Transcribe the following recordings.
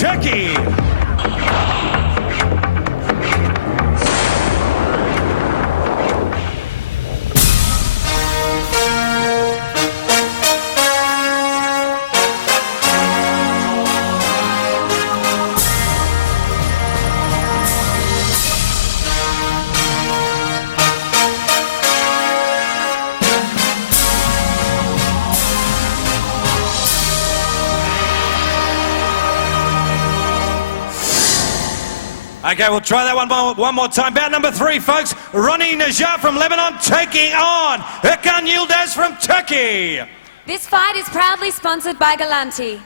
Turkey. Okay, we'll try that one more time. Bout number 3, folks. Ronnie Najjar from Lebanon taking on Erkan Yildiz from Turkey. This fight is proudly sponsored by Galanti.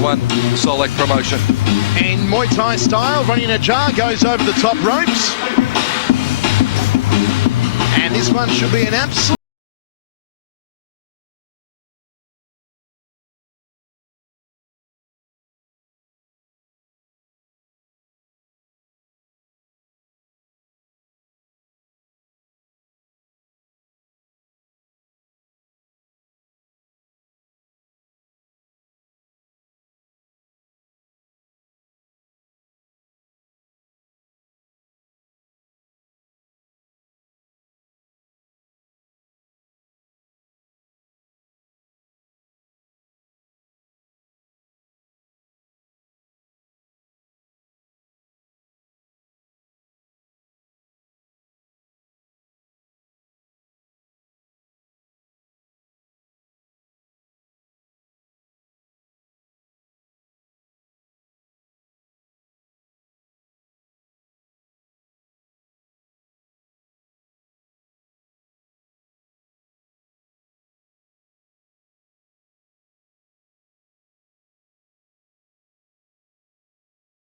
One Solek promotion. In Muay Thai style, Ronnie Najjar goes over the top ropes. And this one should be an absolute...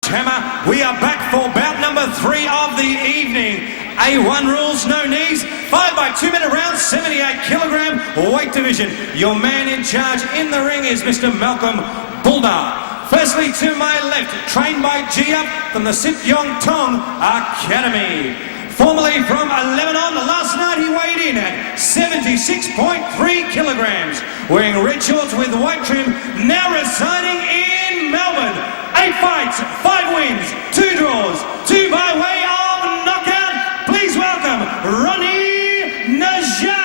Hammer, we are back for bout number 3 of the evening. A1 rules, no knees, 5 by 2-minute rounds, 78 kilogram weight division. Your man in charge in the ring is Mr. Malcolm Buldar. Firstly, to my left, trained by G-Up from the Sip Yong Tong Academy. Formerly from Lebanon, last night he weighed in at 76.3 kilograms. Wearing red shorts with white trim, now residing in Melbourne. 8 fights, 5 wins, 2 draws, 2 by way of knockout. Please welcome Ronnie Najjar.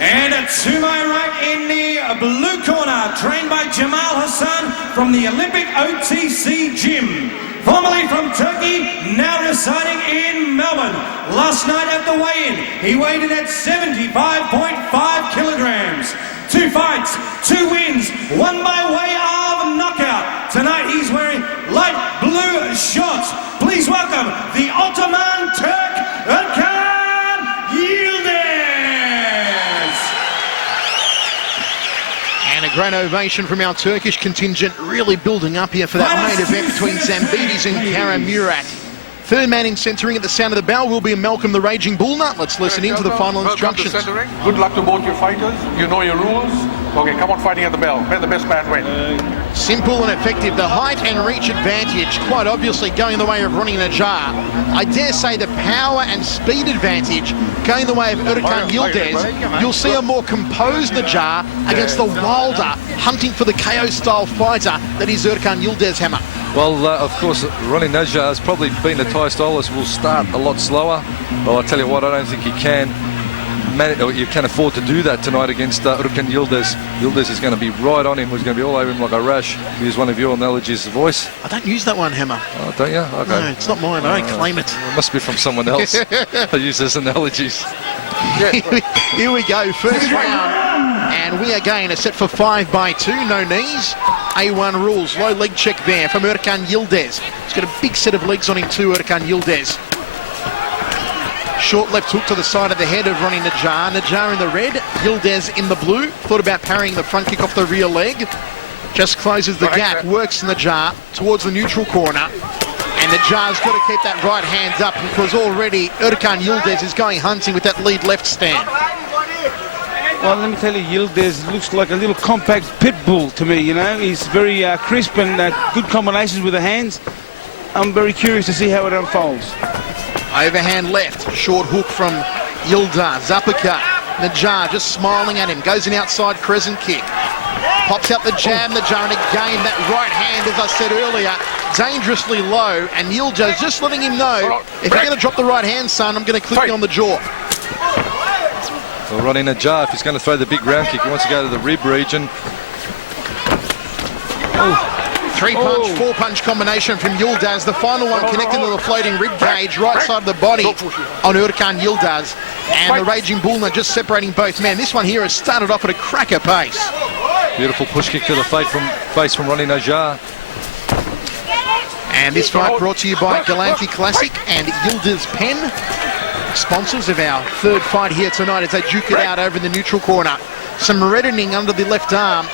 And to my right in the blue corner, trained by Jamal Hassan from the Olympic OTC Gym. Formerly from Turkey, now residing in Melbourne. Last night at the weigh-in, he weighed in at 75.5 kilograms. 2 fights, 2 wins, 1 by way of knockout. Tonight he's wearing light blue shorts. Please welcome the Ottoman Turk, Erkan Yildiz. And a great ovation from our Turkish contingent, really building up here for that main event between Zambidis and Kara Murat. Third man in centering at the sound of the bell will be Malcolm the Raging Bullnut. Let's listen in to the final instructions. Good luck to both your fighters. You know your rules. Okay, come on fighting at the bell. May the best man win. Simple and effective. The height and reach advantage, quite obviously going the way of Ronnie Najjar. I dare say the power and speed advantage going the way of Erkan Yildiz. You'll see a more composed Najjar against the wilder, hunting for the KO-style fighter that is Erkan Yildiz, Hammer. Well, of course, Ronnie Najjar has probably been the Thai stylist, will start a lot slower. Well, I tell you what, I don't think he can you can afford to do that tonight against Urkan Yildiz. Yildiz is going to be right on him. He's going to be all over him like a rash. Use one of your analogies, voice. I don't use that one, Hammer. Oh, don't you? Okay. No, it's not mine. I don't claim it. It must be from someone else. I use those analogies. Here we go, first round, and we are going to set for 5x2, no knees. A1 rules, low leg check there from Urkan Yildiz. He's got a big set of legs on him too, Urkan Yildiz. Short left hook to the side of the head of Ronnie Najjar. Najjar in the red, Yildiz in the blue. Thought about parrying the front kick off the rear leg. Just closes the gap, works Najjar towards the neutral corner. And Najjar's got to keep that right hand up because already Urkan Yildiz is going hunting with that lead left stand. Well, let me tell you, Yildiz looks like a little compact pit bull to me, you know. He's very crisp and good combinations with the hands. I'm very curious to see how it unfolds. Overhand left, short hook from Yildiz, uppercut. Najjar just smiling at him, goes an outside crescent kick. Pops out the jab, Najjar, and again that right hand, as I said earlier, dangerously low, and Yildiz just letting him know, if you're going to drop the right hand, son, I'm going to clip you on the jaw. Well, Ronnie Najjar, if he's going to throw the big round kick, he wants to go to the rib region. Three-punch, four-punch combination from Yildiz. The final one connecting to the floating rib cage, right side of the body on Urkan Yildiz. And the Raging Bull just separating both men. This one here has started off at a cracker pace. Beautiful push kick to the face from Ronnie Najjar. And this fight brought to you by Galanti Classic and Yildiz Pen, sponsors of our third fight here tonight as they duke it out over in the neutral corner. Some reddening under the left arm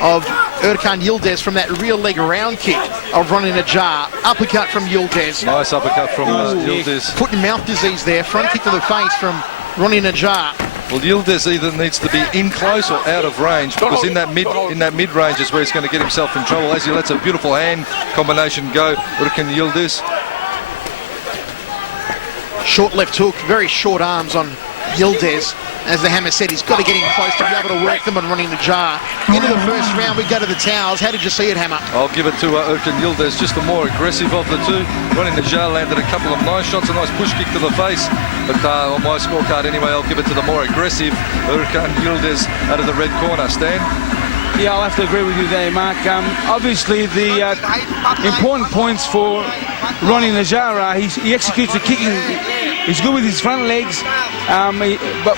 of Urkan Yildiz from that rear leg round kick of Ronnie Najjar. Uppercut from Yildiz. Nice uppercut from Yildiz. Foot and mouth disease there. Front kick to the face from Ronnie Najjar. Well, Yildiz either needs to be in close or out of range, because in that mid range is where he's going to get himself in trouble as he lets a beautiful hand combination go. Urkan Yildiz. Short left hook, very short arms on Yildiz. As the Hammer said, he's got to get in close to be able to work them on Ronnie Najjar. Into the first round, we go to the towels. How did you see it, Hammer? I'll give it to Urkan Yildiz, just the more aggressive of the two. Ronnie Najjar landed a couple of nice shots, a nice push kick to the face. But on my scorecard anyway, I'll give it to the more aggressive Urkan Yildiz out of the red corner. Stan? Yeah, I'll have to agree with you there, Mark. Obviously, the important points for Ronnie Najjar are he executes the kicking. He's good with his front legs, but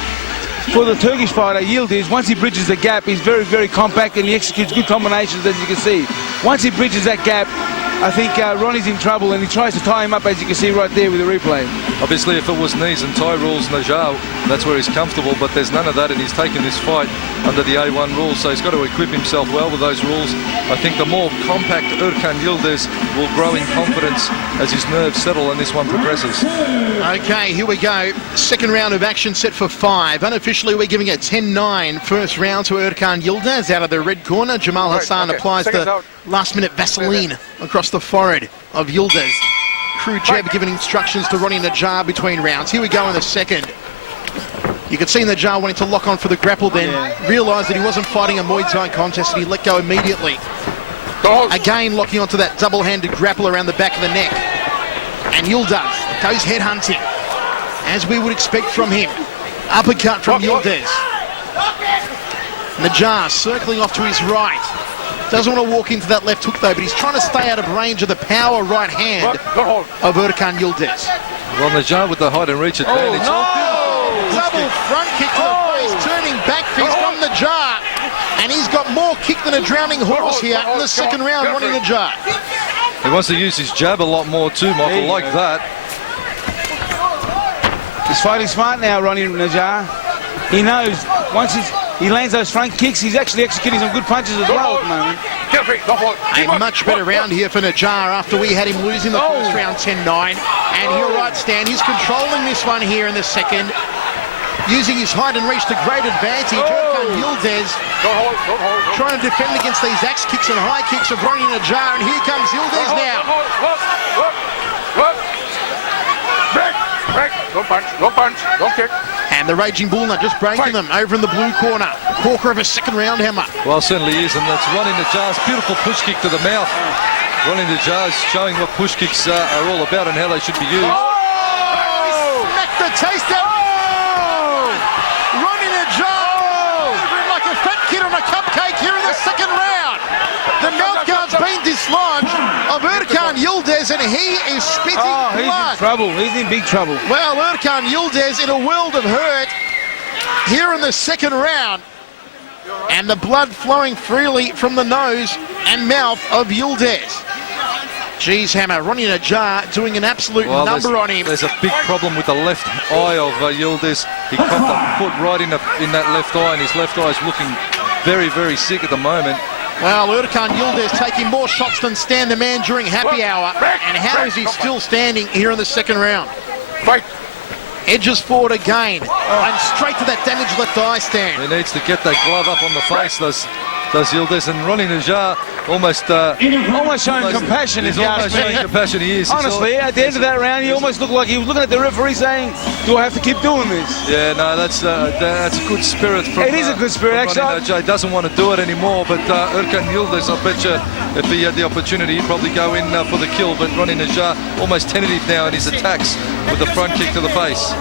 for the Turkish fighter, Yildiz, once he bridges the gap, he's very, very compact and he executes good combinations, as you can see. Once he bridges that gap, I think Ronnie's in trouble, and he tries to tie him up, as you can see right there with the replay. Obviously, if it was knees and tie rules, Najjar, that's where he's comfortable, but there's none of that, and he's taken this fight under the A1 rules, so he's got to equip himself well with those rules. I think the more compact Urkan Yildiz will grow in confidence as his nerves settle and this one progresses. Okay, here we go. Second round of action set for 5. Unofficially, we're giving it 10-9. First round to Urkan Yildiz out of the red corner. Jamal Hassan applies the last-minute Vaseline across the forehead of Yildiz. Crew Jeb giving instructions to Ronnie Najjar between rounds. Here we go in the second. You could see Najjar wanting to lock on for the grapple then. Realised that he wasn't fighting a Muay Thai contest and he let go immediately. Again locking onto that double-handed grapple around the back of the neck. And Yildiz goes headhunting, as we would expect from him. Uppercut from Yildiz. Najjar circling off to his right. Doesn't want to walk into that left hook though, but he's trying to stay out of range of the power right hand of Urkan Yildiz. Well, Najjar with the height and reach advantage. Double front kick to the face, turning back fist from Najjar. And he's got more kick than a drowning horse here in the second round, Ronnie Najjar. He wants to use his jab a lot more too, Michael, like that. He's fighting smart now, Ronnie Najjar. He knows once he lands those front kicks, he's actually executing some good punches as well at the moment. A much better round here for Najjar after we had him losing the first round 10-9. And you're right, Stan, he's controlling this one here in the second. Using his height and reach to great advantage. Urkan Yildiz trying to defend against these axe kicks and high kicks of Ronnie Najjar. And here comes Yildiz now. Don't punch, don't punch, don't kick. And the Raging Bull Nut just breaking them over in the blue corner. Corker of a second round, Hammer. Well, certainly is, and that's Ronnie Najjar's beautiful push kick to the mouth. Ronnie Najjar's showing what push kicks are all about and how they should be used. Smack the taste out. The mouth guard's been dislodged of Erkan Yildiz, and he is spitting Oh, he's blood. in trouble. He's in big trouble. Well, Erkan Yildiz in a world of hurt here in the second round. And the blood flowing freely from the nose and mouth of Yildiz. Geez, Hammer, Ronnie Najjar doing an absolute number on him. There's a big problem with the left eye of Yildiz. He copped a foot right in that left eye, and his left eye is looking very, very sick at the moment. Well, Erkan Yildiz taking more shots than Stan the Man during happy hour. And how is he still standing here in the second round? Fight. Edges forward again. And straight to that damaged left eye, Stan. He needs to get that glove up on the face, does Yildiz. And Ronnie Najjar almost Showing compassion, if He's you almost ask me. showing compassion. He is. Honestly, at the end of that round, he almost looked like he was looking at the referee saying, do I have to keep doing this? Yeah, no, that's a good spirit from. It is a good spirit, from Ronnie actually. Najjar. He doesn't want to do it anymore, but Erkan Yildiz, I bet you, if he had the opportunity, he'd probably go in for the kill. But Ronnie Najjar almost tentative now in his attacks with the front kick to the face.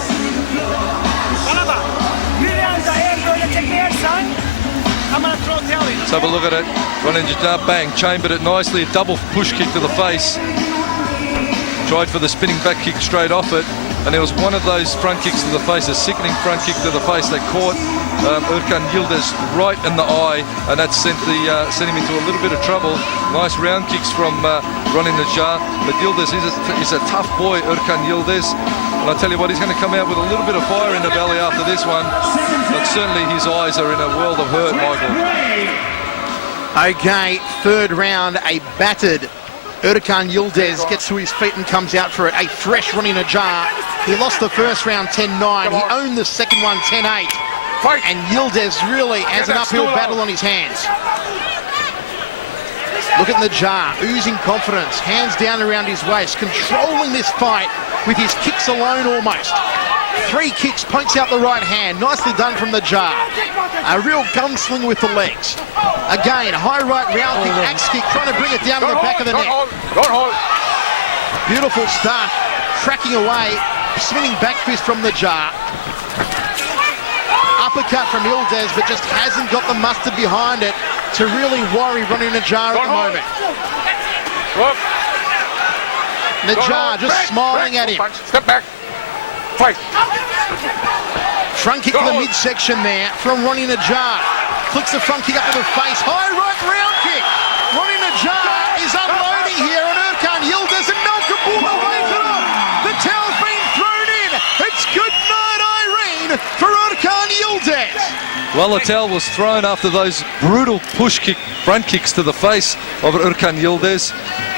Let's have a look at it. Ronnie Najjar, bang, chambered it nicely. A double push kick to the face. Tried for the spinning back kick straight off it. And there was one of those front kicks to the face, a sickening front kick to the face that caught Erkan Yildiz right in the eye, and that sent him into a little bit of trouble. Nice round kicks from Ronnie Najjar, but Yildiz is a tough boy, Erkan Yildiz. And I tell you what, he's going to come out with a little bit of fire in the belly after this one. But certainly his eyes are in a world of hurt, Michael. Okay, third round, a battered Erkan Yildiz gets to his feet and comes out for it. A fresh Ronnie Najjar. He lost the first round 10-9. He owned the second one 10-8. And Yildiz really has an uphill battle on his hands. Look at Najjar, oozing confidence, hands down around his waist, controlling this fight with his kicks alone almost. 3 kicks, points out the right hand. Nicely done from Najjar. A real gunslinger with the legs. Again, high right round kick, axe kick, trying to bring it down to the back of the neck. Don't hold. Beautiful start, cracking away, swinging back fist from Najjar. Uppercut from Yildiz, but just hasn't got the mustard behind it to really worry Ronnie Najjar at the moment. Najjar just smiling at him. Step back. Fight. Front kick to the midsection there from Ronnie Najjar. Flicks the front kick up to the face. High right round kick. Ronnie Najjar is unloading here, and Erkan Yildiz and Malcolm Bula waves it off. The towel's been thrown in. It's good night, Irene, for Erkan Yildiz. Well, the towel was thrown after those brutal front kicks to the face of Erkan Yildiz.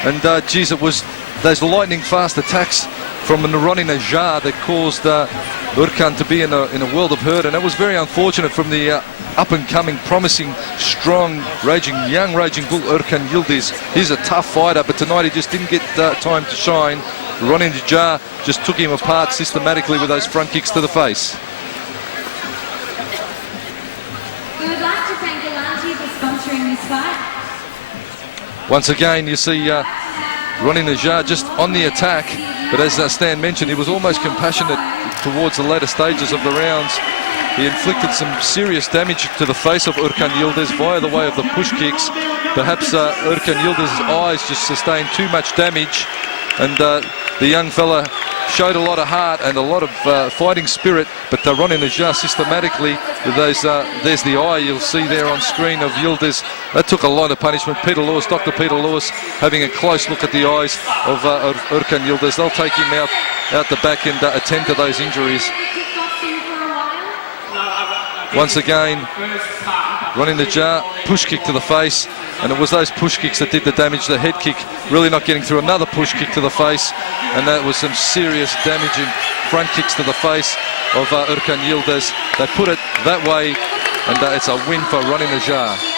And geez, it was those lightning fast attacks from Ronnie Najjar that caused Erkan to be in a world of hurt, and it was very unfortunate from the up-and-coming, promising, strong, young raging bull Erkan Yildiz. He's a tough fighter, but tonight he just didn't get time to shine. Ronnie Najjar just took him apart systematically with those front kicks to the face. We would like to thank Galanti for sponsoring this fight. Once again, you see Ronnie Najjar just on the attack, but as Stan mentioned, he was almost compassionate towards the later stages of the rounds. He inflicted some serious damage to the face of Erkan Yildiz via the way of the push kicks. Perhaps Erkan Yildiz's eyes just sustained too much damage, and the young fella showed a lot of heart and a lot of fighting spirit, but Ronnie Najjar systematically, with those, there's the eye you'll see there on screen of Yildiz. That took a lot of punishment. Peter Lewis, Dr. Peter Lewis, having a close look at the eyes of Erkan Yildiz. They'll take him out the back and attend to those injuries. Once again, Ronnie Najjar, push kick to the face, and it was those push kicks that did the damage. The head kick really not getting through, another push kick to the face, and that was some serious damaging front kicks to the face of Erkan Yildiz. They put it that way, and it's a win for Ronnie Najjar.